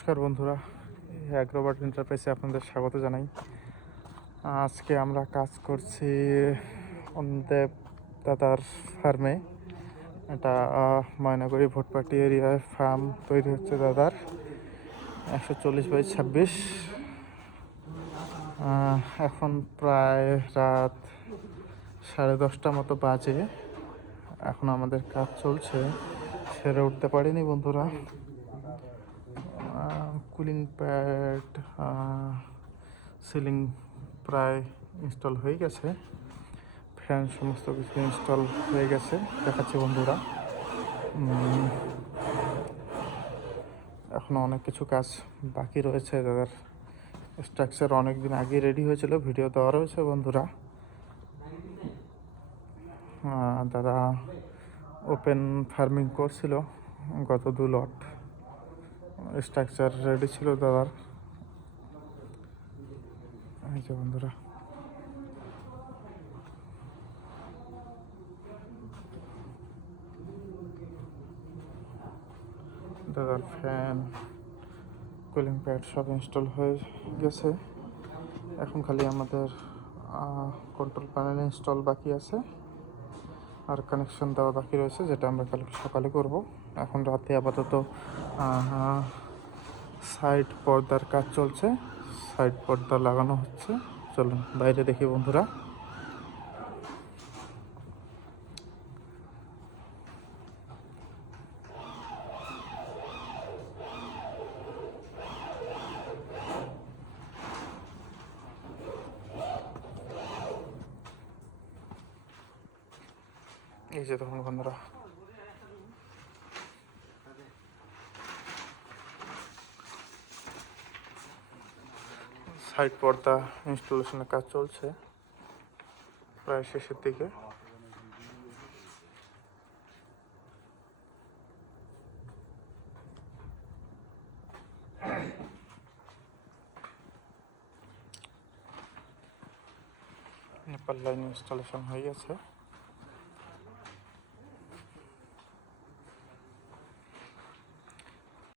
নমস্কার বন্ধুরা, অ্যাগ্রোবার্ড এন্টারপ্রাইজে আপনাদের স্বাগত জানাই। আজকে আমরা কাজ করছি দেব দাদার ফার্মে। এটা ময়নাগুড়ি ভোটপাটি এরিয়ায় ফার্ম তৈরি হচ্ছে দাদার 140/26। এখন প্রায় রাত 10:30 মতো বাজে। এখন আমাদের কাজ চলছে, সেরে উঠতে পারিনি বন্ধুরা। কুলিং প্যাড, সিলিং প্রায় ইনস্টল হয়ে গেছে, ফ্যান সমস্ত কিছু ইনস্টল হয়ে গেছে, দেখাচ্ছি বন্ধুরা। এখনও অনেক কিছু কাজ বাকি রয়েছে দাদার। স্ট্রাকচার অনেক দিন আগে রেডি হয়েছিল, ভিডিও দেওয়া রয়েছে বন্ধুরা। দাদা ওপেন ফার্মিং করছিল, গত 2 লট স্ট্রাকচার রেডি ছিল দাদার। এই যে বন্ধুরা, দাদার ফ্যান, কুলিং প্যাড সব ইনস্টল হয়ে গেছে। এখন খালি আমাদের কন্ট্রোল প্যানেল ইনস্টল বাকি আছে আর কানেকশন দেওয়া বাকি রয়েছে, যেটা আমরা কালকে সকালে করব। এখন রাতে আপাতত সাইড পর্দার কাজ চলছে, সাইড পর্দা লাগানো হচ্ছে। চলুন বাইরে দেখি বন্ধুরা। এই যে দেখুন বন্ধুরা, সাইড পর্দা ইনস্টলেশনের কাজ চলছে, প্রায় শেষের দিকে। নেপাল লাইন ইনস্টলেশন হয়ে গেছে।